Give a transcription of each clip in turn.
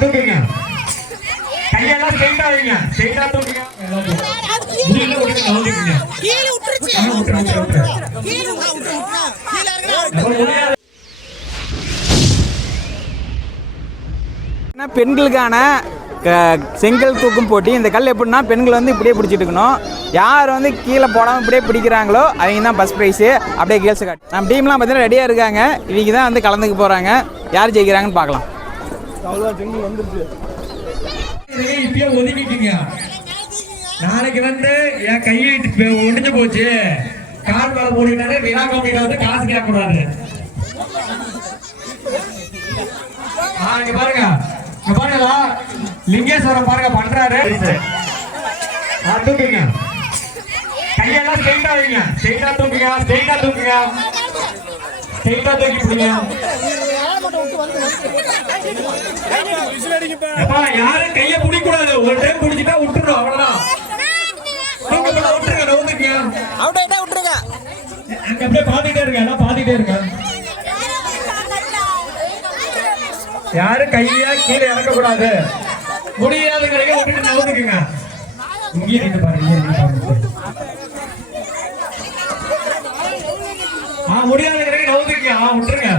தூக்குங்க கையெல்லாம் ஸ்ட்ரெயிட்டா வைங்க. ஸ்ட்ரெயிட்டா தூக்குங்க. பெண்களுக்கான க- செங்கல் தூக்கும் போட்டி. இந்த கல் எப்படின்னா பெண்கள் வந்து இப்படியே பிடிச்சிட்டுக்கணும் யார் வந்து கீழே போடாமல் இப்படியே பிடிக்கிறாங்களோ அவங்க தான் ஃபஸ்ட் ப்ரைஸு அப்படியே கேர்ள்ஸ் கார்டு நம்ம டீம்லாம் பார்த்தீங்கன்னா ரெடியாக இருக்காங்க. இவங்க தான் வந்து கலந்துக்க போகிறாங்க யார் ஜெயிக்கிறாங்கன்னு பார்க்கலாம். இப்பயே ஒதுக்கிட்டீங்க. நாளைக்கு வந்து என் ஒடிஞ்சு போச்சு. கால் மேல விழா வந்து காசு ஆ, இங்க பாருங்க. இங்க பாருங்களா லிங்கேஸ்வரம் பாருங்க பண்றாரு. தூக்குங்க. கையெல்லாம் ஸ்ட்ரெயிட்டா வைங்க. ஸ்ட்ரெயிட்டா தூக்குங்க ஸ்ட்ரெயிட்டா தூக்குங்க. ஸ்ட்ரெயிட்டா தூக்கி பிடிங்க. யாரும் கைய பிடிக்க கூடாது ஒரு டைம் பிடிச்சிட்டா விட்டுறோம் அவ்வளவுதான். விட்டுருங்க ஆகிட்டா விட்டுருங்க அங்க அப்படியே பாத்துட்டே இருங்க எல்லாம் பாத்துட்டே இருங்க. யாரும் கையா கீழே இறக்க கூடாது விட்டுட்டு நின்று பாருங்க இங்கேயே நின்னு பாருங்க ஆ முடியாதுங்கிறீங்க நவுந்துக்குங்க ஆ விட்டுருங்க.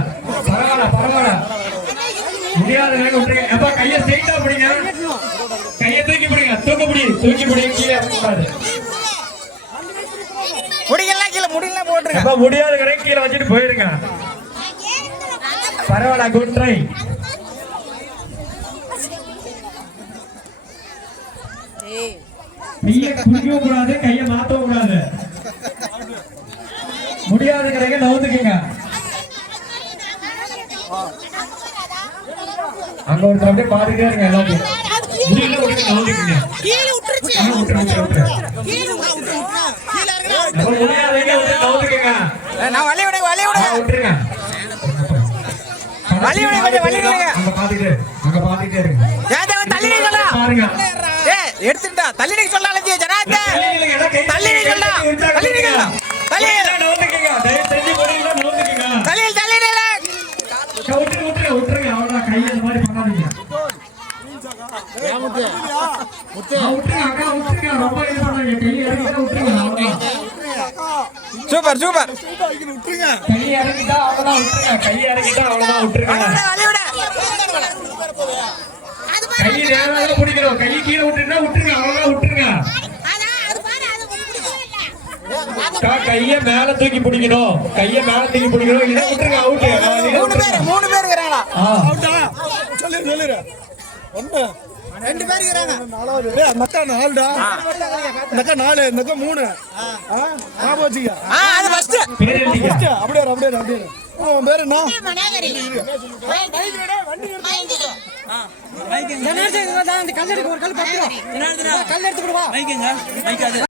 பரவாயில்ல பரவாயில்ல. முடியாதுங்கிறீங்க விட்டுருங்க. எப்பா கையை ஸ்ட்ரெயிட்டா பிடிங்க. கையை தூக்கி பிடிங்க. தூக்க பிடி தூக்கி பிடி கீழே கூடாது முடியலாம் கீழே முடியலாம் போட்டுருங்க. எப்ப முடியாதுங்கிறீங்க கீழே வச்சுட்டு போயிருங்க. பரவாயில்ல குட் ட்ரை கையை குடிக்கவும் கூடாது கையை மாத்தவும் கூடாது முடியாதுங்கிறீங்க நவுந்துக்குங்க அங்க ஒருத்தர் அப்படியே பாத்துட்டே இருங்க எல்லாத்தையும். முடியல நவுந்துக்குங்க விட்டுருங்க. வழி விடுங்க, வழி விடுங்க. அங்க அங்க இருங்க. பாருங்க. எடுத்துட்டா தள்ளி நிற்க சொல்லலாம் ஜனாத்த தள்ளி நிற்கலாம் தள்ளி நிற்கலாம் தள்ளி நவுந்துக்குங்க தயவு செஞ்சு முடியல நவுந்துக்குங்க தள்ளி தள்ளி நில்ல. விட்டுரு விட்டுரு விட்டுருங்க. அவ்வளவுதான் கை அந்த மாதிரி பண்ணாதீங்க விட்டுருங்க. அக்கா விட்டுருங்க. ரொம்ப இது பண்ணாதீங்க கை இறங்கிட்டா விட்டுருங்க சூப்பர் சூப்பர் அவ்வளவுதான் விட்டுருங்க. கை இறங்கிட்டா அவ்வளவுதான் விட்டுருங்க வழி கீழே விட்டுருந்தா விட்டுருங்க அவ்வளவுதான் விட்டுருங்க. பாரு, கைய மேல தூக்கி பிடிக்கணும். கைய மேல தூக்கி பிடிக்கணும் இல்ல விட்டுருங்க அவுட் மூணு பேர் மூணு பேர் இருக்கிறாங்களா ரெண்டு பேர் இருக்கிறாங்க. ஏய், அந்த அக்கா நாலுடா. அக்கா நாலு அக்கா மூணு. ஆ, ஞாபகம் வச்சுக்க. ஆ அது ஃபர்ஸ்ட் பேர் எழுதிக்க. அப்படியே அப்படியே அப்படியே. உன் பேரு என்ன? மனோகரி? கல் எடுத்து ஒரு கல் பத்து கல் எடுத்து கொடுவா